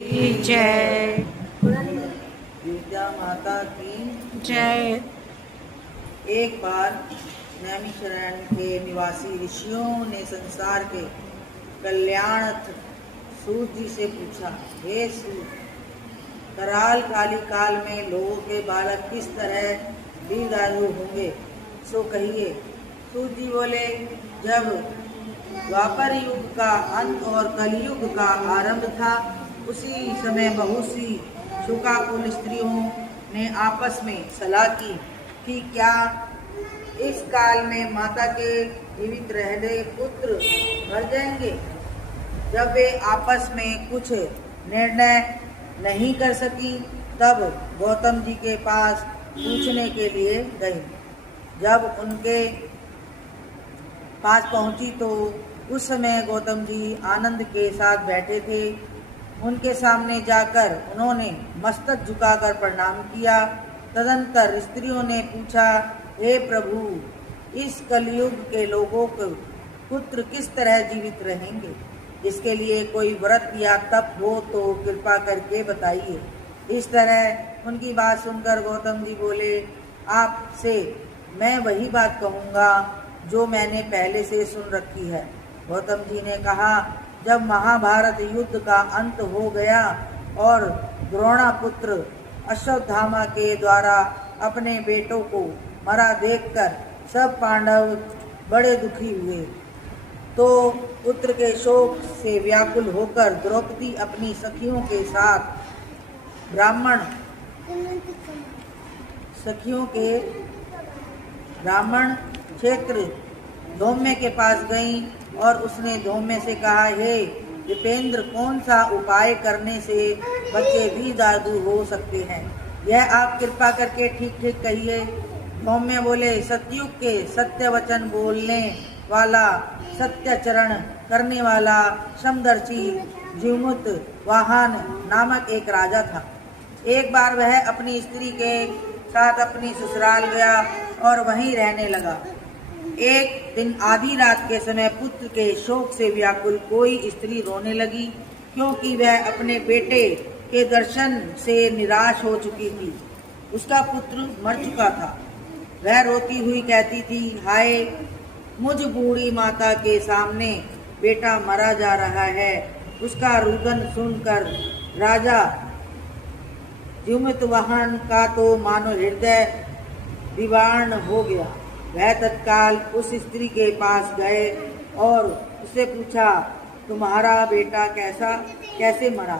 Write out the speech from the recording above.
जय। विद्या माता की जय। एक बार नैमिषारण्य के निवासी ऋषियों ने संसार के कल्याणार्थ सूत जी से पूछा, हे सूत, कराल काली काल में लोगों के बालक किस तरह दीर्घायु होंगे, सो कहिए। सूत जी बोले, जब द्वापर युग का अंत और कलयुग का आरंभ था, उसी समय बहुत सी शोकाकुल स्त्रियों ने आपस में सलाह की कि क्या इस काल में माता के जीवित रहने पुत्र मर जाएंगे। जब वे आपस में कुछ निर्णय नहीं कर सकी, तब गौतम जी के पास पूछने के लिए गई। जब उनके पास पहुंची तो उस समय गौतम जी आनंद के साथ बैठे थे। उनके सामने जाकर उन्होंने मस्तक झुकाकर प्रणाम किया। तदंतर स्त्रियों ने पूछा, हे प्रभु, इस कलयुग के लोगों को पुत्र किस तरह जीवित रहेंगे। इसके लिए कोई व्रत या तप हो तो कृपा करके बताइए। इस तरह उनकी बात सुनकर गौतम जी बोले, आपसे मैं वही बात कहूँगा जो मैंने पहले से सुन रखी है। गौतम जी ने कहा, जब महाभारत युद्ध का अंत हो गया और द्रोणा पुत्र अश्वत्थामा के द्वारा अपने बेटों को मरा देखकर सब पांडव बड़े दुखी हुए, तो पुत्र के शोक से व्याकुल होकर द्रौपदी अपनी सखियों के साथ ब्राह्मण क्षेत्र धौम्य के पास गई और उसने धौम्य से कहा, हे विपेंद्र, कौन सा उपाय करने से बच्चे भी दादू हो सकते हैं, यह आप कृपा करके ठीक ठीक कहिए। धौम्य बोले, सतयुग के सत्य वचन बोलने वाला, सत्याचरण करने वाला समदर्शी जीवमुत वाहन नामक एक राजा था। एक बार वह अपनी स्त्री के साथ अपनी ससुराल गया और वहीं रहने लगा। एक दिन आधी रात के समय पुत्र के शोक से व्याकुल कोई स्त्री रोने लगी, क्योंकि वह अपने बेटे के दर्शन से निराश हो चुकी थी। उसका पुत्र मर चुका था। वह रोती हुई कहती थी, हाय, मुझ बूढ़ी माता के सामने बेटा मरा जा रहा है। उसका रुदन सुनकर राजा जीवमुतवाहन का तो मानो हृदय विवार्ण हो गया। वह तत्काल उस स्त्री के पास गए और उससे पूछा, तुम्हारा बेटा कैसे मरा।